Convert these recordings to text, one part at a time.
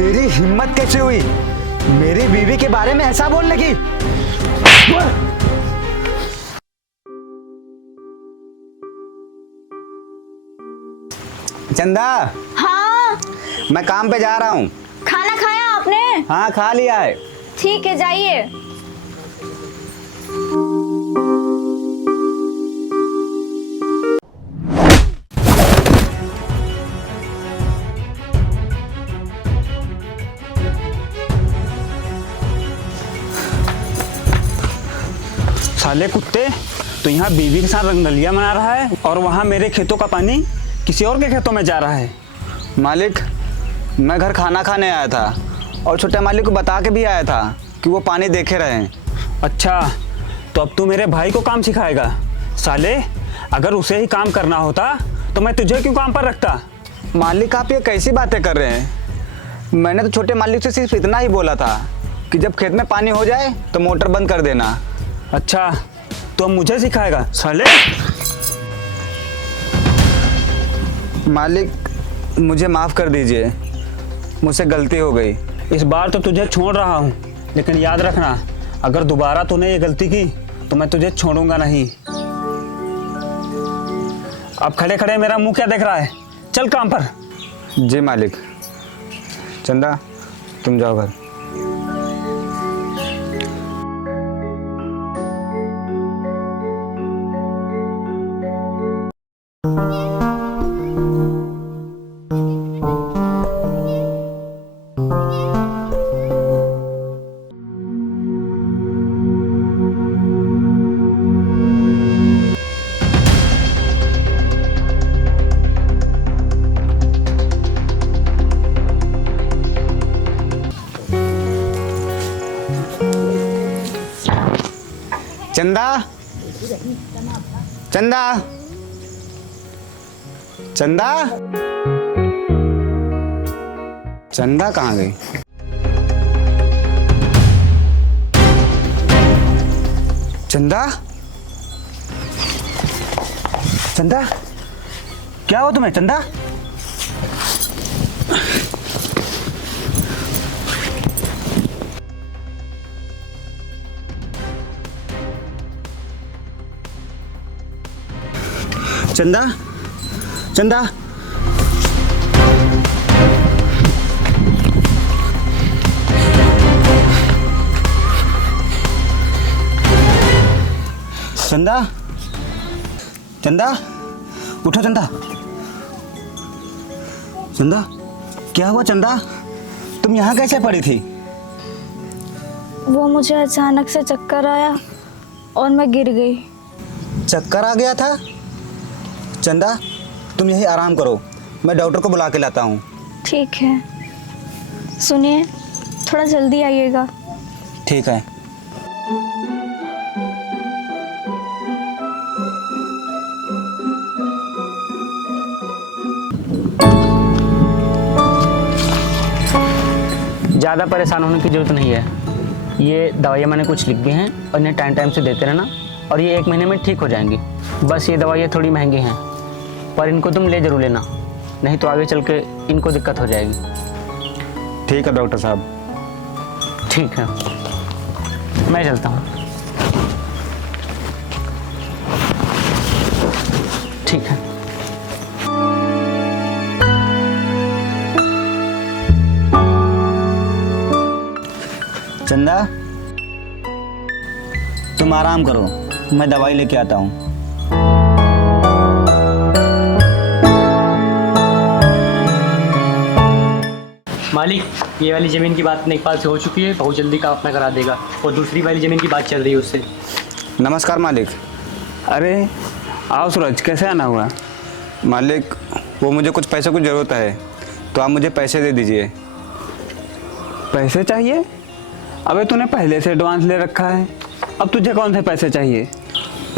तेरी हिम्मत कैसे हुई मेरी बीवी के बारे में ऐसा बोलने की? चंदा, हाँ। मैं काम पे जा रहा हूँ। खाना खाया आपने? हाँ, खा लिया है। ठीक है, जाइए। साले कुत्ते, तो यहाँ बीवी के साथ रंगदलिया मना रहा है और वहाँ मेरे खेतों का पानी किसी और के खेतों में जा रहा है। मालिक, मैं घर खाना खाने आया था और छोटे मालिक को बता के भी आया था कि वो पानी देखे रहे। अच्छा, तो अब तू मेरे भाई को काम सिखाएगा? साले, अगर उसे ही काम करना होता तो मैं तुझे क्यों काम पर रखता? मालिक, आप ये कैसी बातें कर रहे हैं? मैंने तो छोटे मालिक से सिर्फ इतना ही बोला था कि जब खेत में पानी हो जाए तो मोटर बंद कर देना। अच्छा, तो अब मुझे सिखाएगा? साले, मालिक मुझे माफ़ कर दीजिए, मुझसे गलती हो गई। इस बार तो तुझे छोड़ रहा हूँ, लेकिन याद रखना, अगर दोबारा तूने ये गलती की तो मैं तुझे छोड़ूंगा नहीं। अब खड़े खड़े मेरा मुंह क्या देख रहा है? चल काम पर। जी मालिक। चंदा, तुम जाओ घर। चंदा, चंदा, चंदा, चंदा कहाँ गई? चंदा, चंदा, क्या हुआ तुम्हें? चंदा, चंदा, चंदा, चंदा, चंदा, उठो चंदा। चंदा, क्या हुआ चंदा? तुम यहाँ कैसे पड़ी थी? वो मुझे अचानक से चक्कर आया और मैं गिर गई। चक्कर आ गया था? चंदा, तुम यही आराम करो, मैं डॉक्टर को बुला के लाता हूँ। ठीक है। सुनिए, थोड़ा जल्दी आइएगा। ठीक है। ज़्यादा परेशान होने की ज़रूरत नहीं है। ये दवाइयाँ मैंने कुछ लिख दी हैं और इन्हें टाइम टाइम से देते रहना, और ये 1 महीने में ठीक हो जाएंगी। बस ये दवाइयाँ थोड़ी महंगी हैं, पर इनको तुम ले ज़रूर लेना, नहीं तो आगे चल के इनको दिक्कत हो जाएगी। ठीक है डॉक्टर साहब। ठीक है, मैं चलता हूँ। ठीक है। चंदा, तुम आराम करो, मैं दवाई लेके आता हूँ। मालिक, ये वाली ज़मीन की बात नेपाल से हो चुकी है, बहुत जल्दी काम अपना करा देगा, और दूसरी वाली ज़मीन की बात चल रही है उससे। नमस्कार मालिक। अरे आओ सूरज, कैसे आना हुआ? मालिक, वो मुझे कुछ पैसों की ज़रूरत है, तो आप मुझे पैसे दे दीजिए। पैसे चाहिए? अबे तूने पहले से एडवांस ले रखा है, अब तुझे कौन से पैसे चाहिए?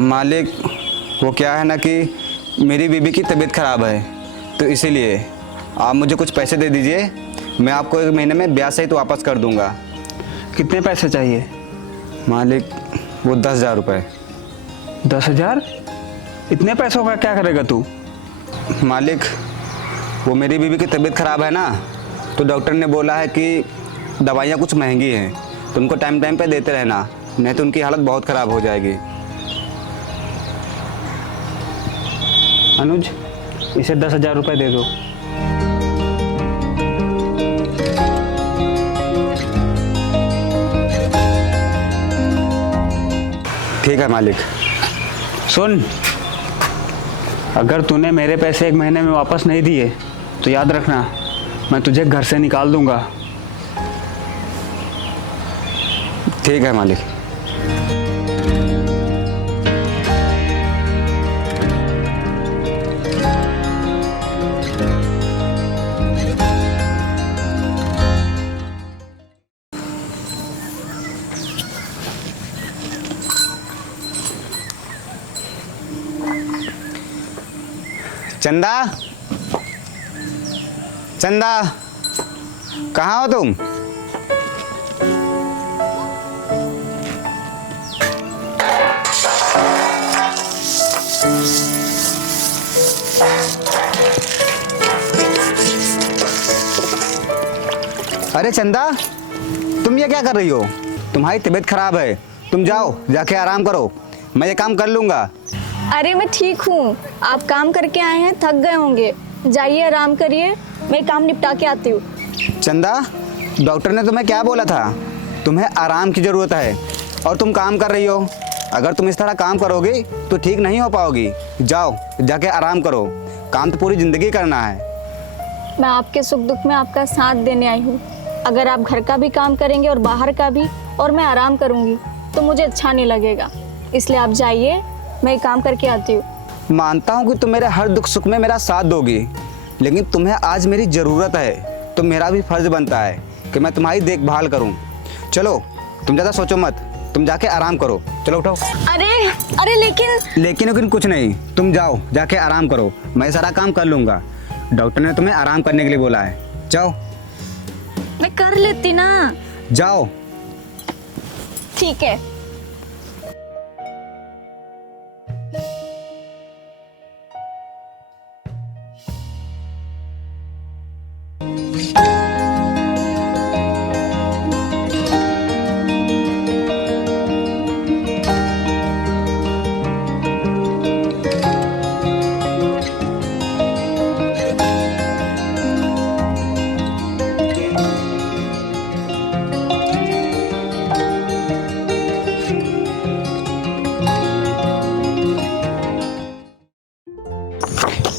मालिक, वो क्या है ना कि मेरी बीवी की तबीयत ख़राब है, तो इसीलिए आप मुझे कुछ पैसे दे दीजिए, मैं आपको 1 महीने में ब्याज सहित वापस कर दूंगा। कितने पैसे चाहिए? मालिक, वो 10,000 रुपये। 10,000? इतने पैसों का क्या करेगा तू? मालिक, वो मेरी बीवी की तबीयत ख़राब है ना, तो डॉक्टर ने बोला है कि दवाइयाँ कुछ महंगी हैं, तुमको टाइम टाइम पे देते रहना, नहीं तो उनकी हालत बहुत ख़राब हो जाएगी। अनुज, इसे 10,000 रुपये दे दो। ठीक है मालिक। सुन, अगर तूने मेरे पैसे 1 महीने में वापस नहीं दिए तो याद रखना, मैं तुझे घर से निकाल दूंगा। ठीक है मालिक। चंदा, चंदा, कहाँ हो तुम? अरे चंदा, तुम ये क्या कर रही हो? तुम्हारी तबीयत खराब है, तुम जाओ जाके आराम करो, मैं ये काम कर लूँगा। अरे मैं ठीक हूँ, आप काम करके आए हैं, थक गए होंगे, जाइए आराम करिए, मैं काम निपटा के आती हूँ। चंदा, डॉक्टर ने तुम्हें क्या बोला था? तुम्हें आराम की ज़रूरत है और तुम काम कर रही हो। अगर तुम इस तरह काम करोगी तो ठीक नहीं हो पाओगी। जाओ जाके आराम करो, काम तो पूरी ज़िंदगी करना है। मैं आपके सुख दुख में आपका साथ देने आई हूँ। अगर आप घर का भी काम करेंगे और बाहर का भी, और मैं आराम करूँगी तो मुझे अच्छा नहीं लगेगा। इसलिए आप जाइए, मैं काम करके आती हूँ। मानता हूँ कि तुम मेरे हर दुख सुख में मेरा साथ दोगी, लेकिन तुम्हें आज मेरी ज़रूरत है, तो मेरा भी फर्ज बनता है कि मैं तुम्हारी देखभाल करूँ। चलो, तुम ज़्यादा सोचो मत, तुम जाके आराम करो। चलो उठो। अरे अरे लेकिन कुछ नहीं, तुम जाओ जाके आराम करो, मैं सारा काम कर लूँगा। डॉक्टर ने तुम्हें आराम करने के लिए बोला है, जाओ। मैं कर लेती ना। जाओ। ठीक है।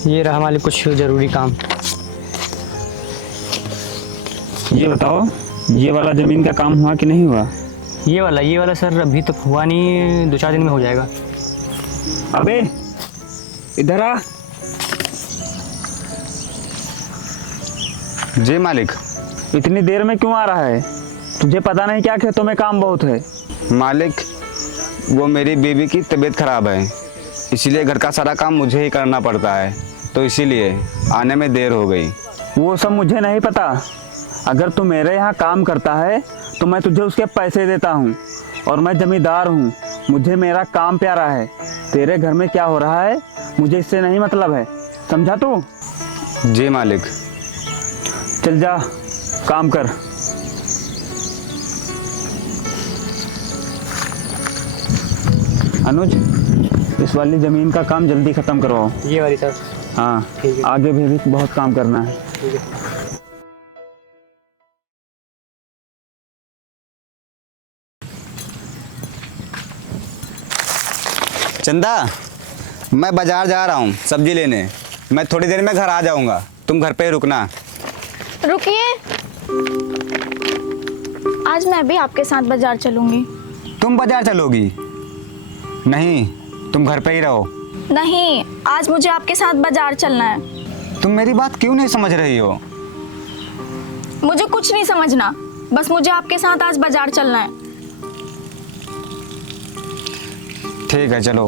ये रहा हमारे कुछ ज़रूरी काम। ये बताओ, ये वाला ज़मीन का काम हुआ कि नहीं हुआ? ये वाला सर अभी तक हुआ नहीं, 2-4 दिन में हो जाएगा। अबे इधर आ। जी मालिक। इतनी देर में क्यों आ रहा है? तुझे पता नहीं क्या खेतों में काम बहुत है? मालिक, वो मेरी बीवी की तबीयत खराब है, इसीलिए घर का सारा काम मुझे ही करना पड़ता है, तो इसीलिए आने में देर हो गई। वो सब मुझे नहीं पता। अगर तू मेरे यहाँ काम करता है तो मैं तुझे उसके पैसे देता हूँ, और मैं जमींदार हूँ, मुझे मेरा काम प्यारा है। तेरे घर में क्या हो रहा है मुझे इससे नहीं मतलब है, समझा तू? जी मालिक। चल जा, काम कर। अनुज, इस वाली ज़मीन का काम जल्दी ख़त्म करवाओ। ये वाली सर? हाँ, ठीक है। आगे भी बहुत काम करना है। ठीक है। चंदा, मैं बाजार जा रहा हूँ सब्जी लेने, मैं थोड़ी देर में घर आ जाऊँगा, तुम घर पे ही रुकना। रुकिए, आज मैं भी आपके साथ बाजार चलूंगी। तुम बाजार चलोगी? नहीं, तुम घर पे ही रहो। नहीं, आज मुझे आपके साथ बाजार चलना है। तुम मेरी बात क्यों नहीं समझ रही हो? मुझे कुछ नहीं समझना, बस मुझे आपके साथ आज बाजार चलना है। ठीक है, चलो।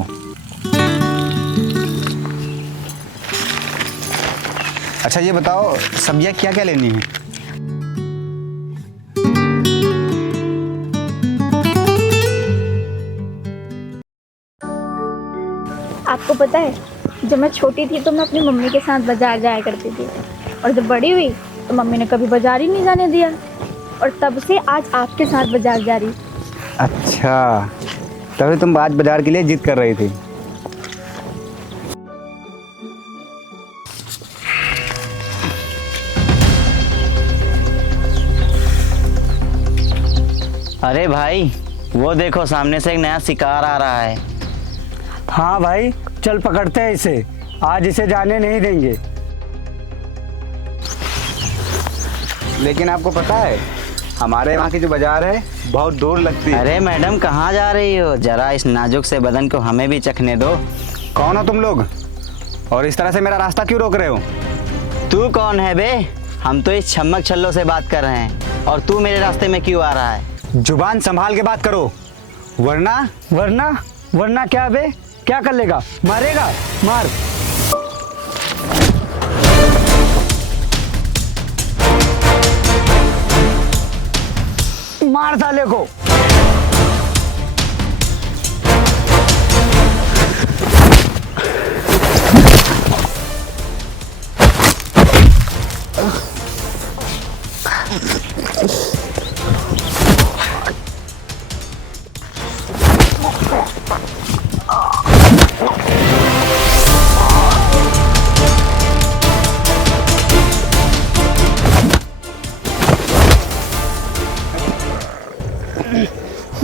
अच्छा ये बताओ, सब्जियां क्या क्या लेनी है? आपको पता है, जब मैं छोटी थी तो मैं अपनी मम्मी के साथ बाजार जाया करती थी, और जब बड़ी हुई तो मम्मी ने कभी बाजार ही नहीं जाने दिया, और तब से आज आपके साथ बाजार जा रही। अच्छा, तभी तुम आज बाजार के लिए जिद कर रही थी। अरे भाई, वो देखो सामने से एक नया शिकार आ रहा है। हाँ भाई, चल पकड़ते हैं इसे, आज इसे जाने नहीं देंगे। लेकिन आपको पता है हमारे वहाँ की जो बाजार है बहुत दूर लगती है। अरे मैडम, कहाँ जा रही हो? जरा इस नाजुक से बदन को हमें भी चखने दो। कौन हो तुम लोग और इस तरह से मेरा रास्ता क्यों रोक रहे हो? तू कौन है बे? हम तो इस छम्मक छल्लों से बात कर रहे हैं, और तू मेरे रास्ते में क्यों आ रहा है? जुबान संभाल के बात करो, वरना वरना क्या बे? क्या कर लेगा? मारेगा? मार। मार साले को।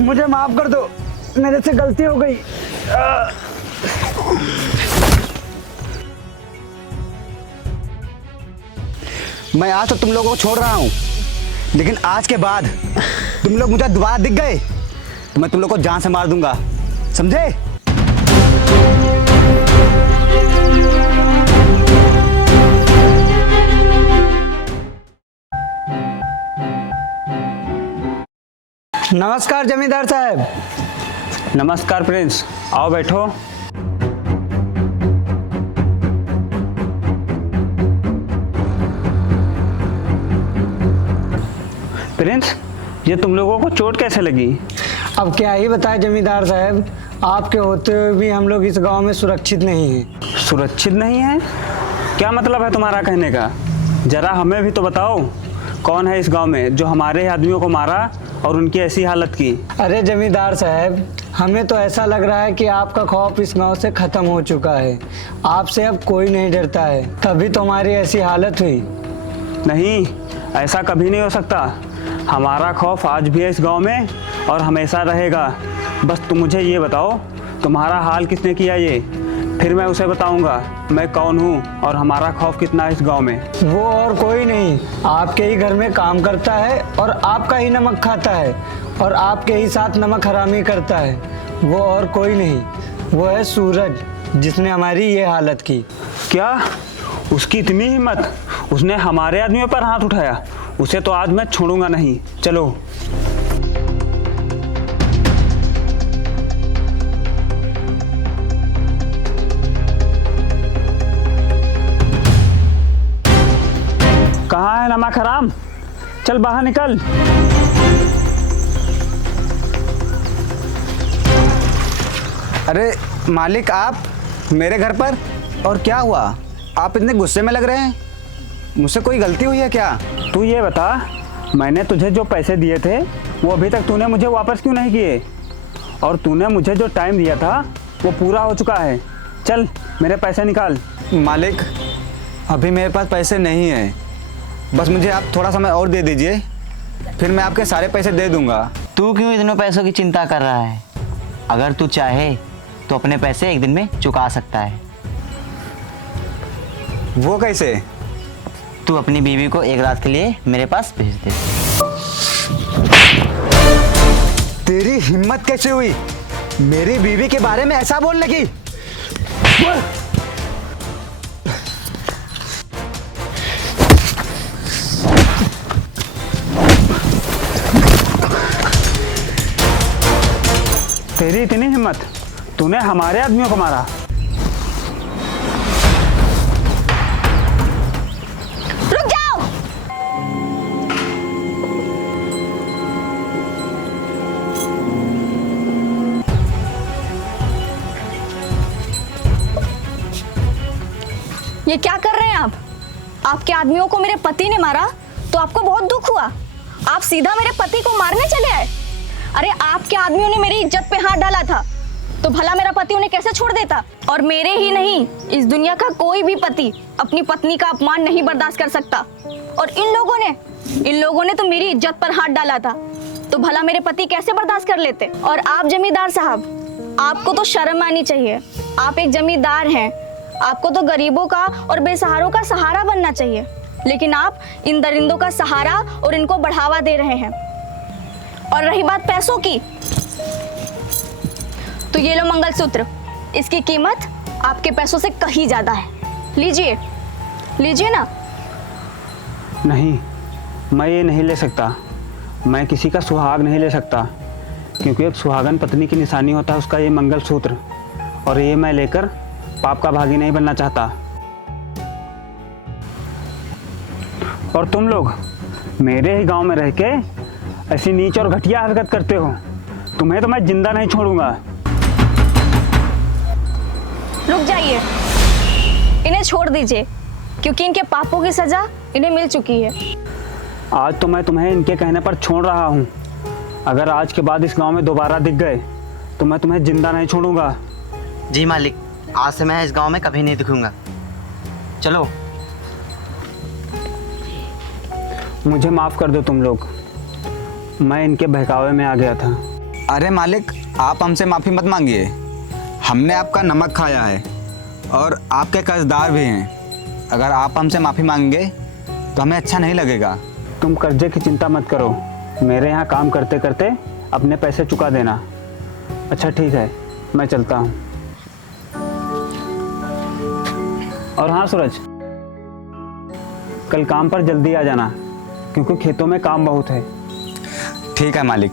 मुझे माफ कर दो, मेरे से गलती हो गई। मैं आज तो तुम लोगों को छोड़ रहा हूँ, लेकिन आज के बाद तुम लोग मुझे दोबारा दिख गए तो मैं तुम लोग को जान से मार दूंगा, समझे? नमस्कार जमींदार साहब। नमस्कार प्रिंस, आओ बैठो। प्रिंस, ये तुम लोगों को चोट कैसे लगी? अब क्या ही बताएं जमींदार साहब, आपके होते हुए भी हम लोग इस गांव में सुरक्षित नहीं हैं। सुरक्षित नहीं है? क्या मतलब है तुम्हारा कहने का? जरा हमें भी तो बताओ, कौन है इस गांव में जो हमारे आदमियों को मारा और उनकी ऐसी हालत की? अरे जमींदार साहब, हमें तो ऐसा लग रहा है कि आपका खौफ इस गांव से खत्म हो चुका है। आपसे अब कोई नहीं डरता है, तभी तो हमारी ऐसी हालत हुई। नहीं, ऐसा कभी नहीं हो सकता। हमारा खौफ आज भी है इस गांव में और हमेशा रहेगा। बस तुम मुझे ये बताओ, तुम्हारा हाल किसने किया ये? फिर मैं उसे बताऊंगा मैं कौन हूँ और हमारा खौफ कितना है इस गांव में। वो और कोई नहीं, आपके ही घर में काम करता है और आपका ही नमक खाता है और आपके ही साथ नमक हरामी करता है। वो और कोई नहीं, वो है सूरज, जिसने हमारी ये हालत की। क्या? उसकी इतनी हिम्मत? उसने हमारे आदमियों पर हाथ उठाया? उसे तो आज मैं छोड़ूंगा नहीं। चलो। कहाँ है नमक हराम? चल बाहर निकल। अरे मालिक, आप मेरे घर पर? और क्या हुआ? आप इतने गुस्से में लग रहे हैं। मुझसे कोई गलती हुई है क्या? तू ये बता, मैंने तुझे जो पैसे दिए थे वो अभी तक तूने मुझे वापस क्यों नहीं किए? और तूने मुझे जो टाइम दिया था वो पूरा हो चुका है। चल मेरे पैसे निकाल। मालिक, अभी मेरे पास पैसे नहीं हैं, बस मुझे आप थोड़ा समय और दे दीजिए, फिर मैं आपके सारे पैसे दे दूंगा। तू क्यों इतने पैसों की चिंता कर रहा है? अगर तू चाहे तो अपने पैसे एक दिन में चुका सकता है। वो कैसे? तू अपनी बीवी को एक रात के लिए मेरे पास भेज दे। तेरी हिम्मत कैसे हुई मेरी बीवी के बारे में ऐसा बोलने की? तेरी इतनी हिम्मत, तूने हमारे आदमियों को मारा? रुक जाओ। ये क्या कर रहे हैं आप? आपके आदमियों को मेरे पति ने मारा तो आपको बहुत दुख हुआ, आप सीधा मेरे पति को मारने चले आए। अरे आपके आदमियों ने मेरी इज्जत पे हाथ डाला था तो भला मेरा पति उन्हें कैसे छोड़ देता। और मेरे ही नहीं, इस दुनिया का कोई भी पति अपनी पत्नी का अपमान नहीं बर्दाश्त कर सकता। और इन लोगों ने तो मेरी इज्जत पर हाथ डाला था तो भला मेरे पति कैसे बर्दाश्त कर लेते। और आप जमींदार साहब, आपको तो शर्म आनी चाहिए। आप एक जमींदार हैं, आपको तो गरीबों का और बेसहारों का सहारा बनना चाहिए, लेकिन आप इन दरिंदों का सहारा और इनको बढ़ावा दे रहे हैं। और रही बात पैसों की, तो ये लो मंगलसूत्र, इसकी कीमत आपके पैसों से कहीं ज्यादा है। लीजिए लीजिए ना। नहीं, मैं ये नहीं ले सकता। मैं किसी का सुहाग नहीं ले सकता, क्योंकि एक सुहागन पत्नी की निशानी होता है उसका ये मंगलसूत्र, और ये मैं लेकर पाप का भागी नहीं बनना चाहता। और तुम लोग मेरे ही गांव में रह के ऐसी नीच और घटिया हरकत करते हो, तुम्हें तो मैं जिंदा नहीं छोड़ूंगा। रुक जाइए, इन्हें छोड़ दीजिए, क्योंकि इनके पापों की सजा इन्हें मिल चुकी है। आज तो मैं तुम्हें इनके कहने पर छोड़ रहा हूँ। अगर आज के बाद इस गांव में दोबारा दिख गए तो मैं तुम्हें जिंदा नहीं छोड़ूंगा। जी मालिक, आज से मैं इस गांव में कभी नहीं दिखूंगा। चलो। मुझे माफ़ कर दो तुम लोग, मैं इनके बहकावे में आ गया था। अरे मालिक, आप हमसे माफ़ी मत मांगिए। हमने आपका नमक खाया है और आपके कर्जदार भी हैं। अगर आप हमसे माफ़ी मांगेंगे तो हमें अच्छा नहीं लगेगा। तुम कर्जे की चिंता मत करो, मेरे यहाँ काम करते करते अपने पैसे चुका देना। अच्छा ठीक है, मैं चलता हूँ। और हाँ सूरज, कल काम पर जल्दी आ जाना, क्योंकि खेतों में काम बहुत है। ठीक है मालिक।